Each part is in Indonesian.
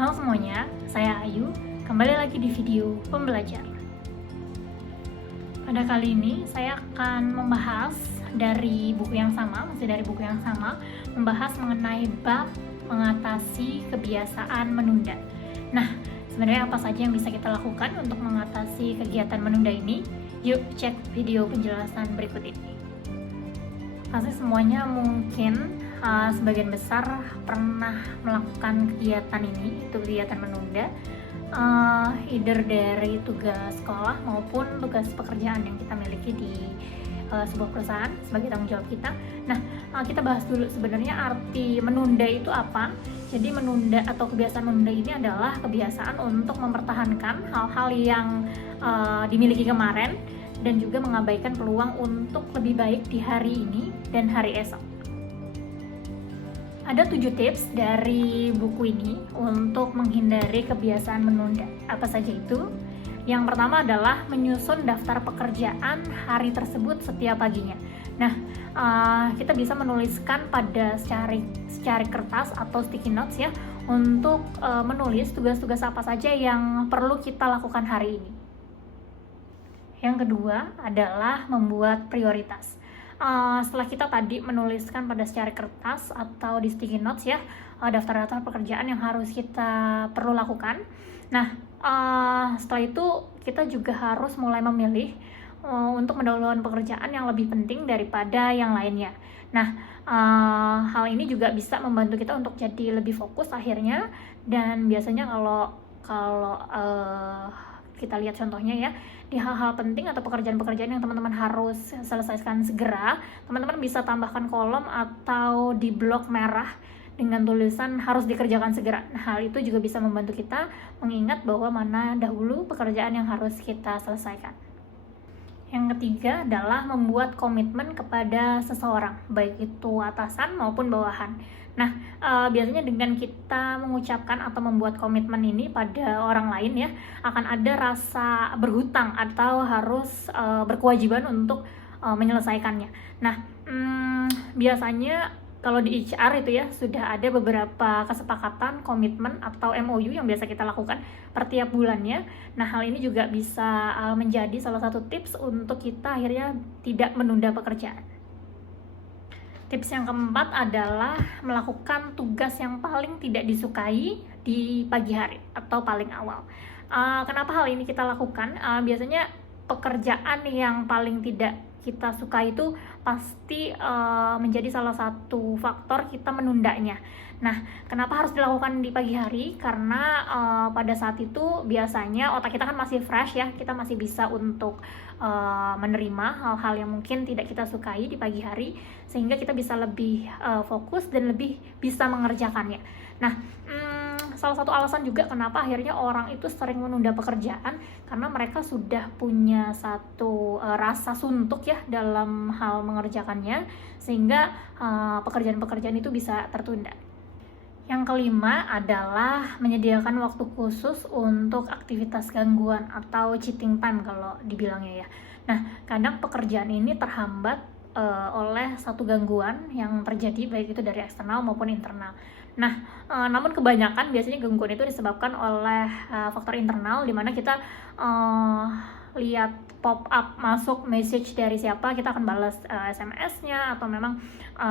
Halo semuanya, saya Ayu, kembali lagi di video pembelajar. Pada kali ini saya akan membahas dari buku yang sama, membahas mengenai bab mengatasi kebiasaan menunda. Nah, sebenarnya apa saja yang bisa kita lakukan untuk mengatasi kegiatan menunda ini? Yuk cek video penjelasan berikut ini. Pasti semuanya mungkin sebagian besar pernah melakukan kegiatan ini, itu kegiatan menunda, either dari tugas sekolah maupun tugas pekerjaan yang kita miliki di sebuah perusahaan sebagai tanggung jawab kita. Nah, kita bahas dulu sebenarnya arti menunda itu apa. Jadi menunda atau kebiasaan menunda ini adalah kebiasaan untuk mempertahankan hal-hal yang dimiliki kemarin dan juga mengabaikan peluang untuk lebih baik di hari ini dan hari esok. Ada 7 tips dari buku ini untuk menghindari kebiasaan menunda. Apa saja itu? Yang pertama adalah menyusun daftar pekerjaan hari tersebut setiap paginya. Nah, kita bisa menuliskan pada secari kertas atau sticky notes ya, untuk menulis tugas-tugas apa saja yang perlu kita lakukan hari ini. Yang kedua adalah membuat prioritas. Setelah kita tadi menuliskan pada secari kertas atau di sticky notes ya, daftar-daftar pekerjaan yang harus kita perlu lakukan. Nah, setelah itu kita juga harus mulai memilih untuk mendahulukan pekerjaan yang lebih penting daripada yang lainnya. Nah, hal ini juga bisa membantu kita untuk jadi lebih fokus akhirnya. Dan biasanya kalau kita lihat contohnya ya, di hal-hal penting atau pekerjaan-pekerjaan yang teman-teman harus selesaikan segera, teman-teman bisa tambahkan kolom atau di blok merah dengan tulisan harus dikerjakan segera. Nah, hal itu juga bisa membantu kita mengingat bahwa mana dahulu pekerjaan yang harus kita selesaikan. Yang ketiga adalah membuat komitmen kepada seseorang, baik itu atasan maupun bawahan. Nah, biasanya dengan kita mengucapkan atau membuat komitmen ini pada orang lain ya, akan ada rasa berhutang atau harus berkewajiban untuk menyelesaikannya. Nah, biasanya kalau di HR itu ya, sudah ada beberapa kesepakatan, komitmen atau MOU yang biasa kita lakukan per tiap bulannya. Nah, hal ini juga bisa menjadi salah satu tips untuk kita akhirnya tidak menunda pekerjaan. Tips yang keempat adalah melakukan tugas yang paling tidak disukai di pagi hari atau paling awal. Kenapa hal ini kita lakukan? Biasanya pekerjaan yang paling tidak kita suka itu pasti menjadi salah satu faktor kita menundanya. Nah, kenapa harus dilakukan di pagi hari? Karena pada saat itu biasanya otak kita kan masih fresh ya, kita masih bisa untuk menerima hal-hal yang mungkin tidak kita sukai di pagi hari, sehingga kita bisa lebih fokus dan lebih bisa mengerjakannya. Nah, salah satu alasan juga kenapa akhirnya orang itu sering menunda pekerjaan, karena mereka sudah punya satu rasa suntuk ya dalam hal mengerjakannya, sehingga pekerjaan-pekerjaan itu bisa tertunda. Yang kelima adalah menyediakan waktu khusus untuk aktivitas gangguan atau cheating time kalau dibilangnya ya. Nah, kadang pekerjaan ini terhambat oleh satu gangguan yang terjadi baik itu dari eksternal maupun internal. Nah, namun kebanyakan biasanya gangguan itu disebabkan oleh faktor internal, di mana kita lihat pop up masuk message dari siapa, kita akan balas SMS-nya, atau memang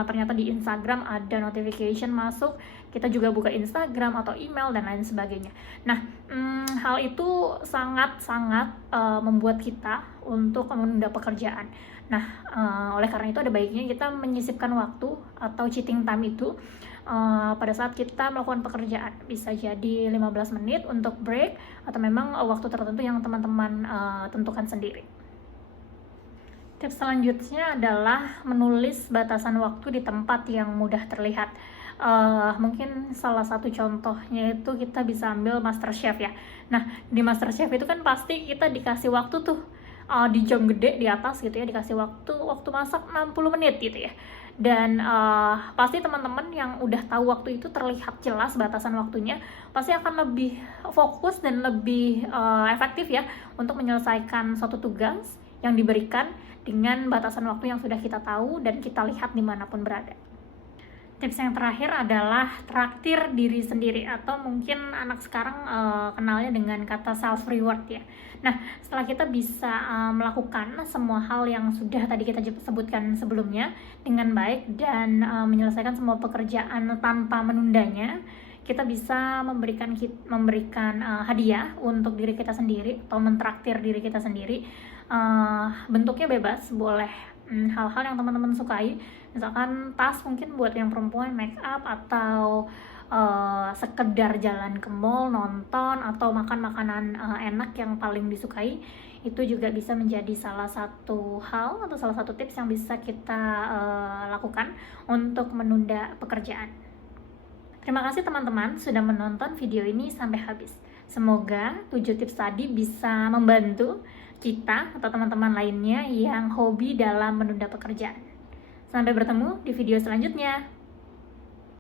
ternyata di Instagram ada notification masuk, kita juga buka Instagram atau email dan lain sebagainya. Nah, hal itu sangat-sangat membuat kita untuk menunda pekerjaan. Nah, oleh karena itu ada baiknya kita menyisipkan waktu atau cheating time itu pada saat kita melakukan pekerjaan. Bisa jadi 15 menit untuk break atau memang waktu tertentu yang teman-teman tentukan sendiri. Tips selanjutnya adalah menulis batasan waktu di tempat yang mudah terlihat. Mungkin salah satu contohnya itu kita bisa ambil MasterChef ya. Nah, di MasterChef itu kan pasti kita dikasih waktu tuh di jam gede di atas gitu ya, dikasih waktu masak 60 menit gitu ya. Dan pasti teman-teman yang udah tahu waktu itu terlihat jelas batasan waktunya, pasti akan lebih fokus dan lebih efektif ya untuk menyelesaikan suatu tugas yang diberikan dengan batasan waktu yang sudah kita tahu dan kita lihat dimanapun berada. Tips yang terakhir adalah traktir diri sendiri, atau mungkin anak sekarang kenalnya dengan kata self reward ya. Nah, setelah kita bisa melakukan semua hal yang sudah tadi kita sebutkan sebelumnya dengan baik dan menyelesaikan semua pekerjaan tanpa menundanya, kita bisa memberikan hadiah untuk diri kita sendiri atau mentraktir diri kita sendiri. Bentuknya bebas, boleh hal-hal yang teman-teman sukai, misalkan tas mungkin buat yang perempuan, make up, atau sekedar jalan ke mall, nonton, atau makan makanan enak yang paling disukai. Itu juga bisa menjadi salah satu hal atau salah satu tips yang bisa kita lakukan untuk menunda pekerjaan. Terima kasih teman-teman sudah menonton video ini sampai habis. Semoga 7 tips tadi bisa membantu kita atau teman-teman lainnya yang hobi dalam menunda pekerjaan. Sampai bertemu di video selanjutnya.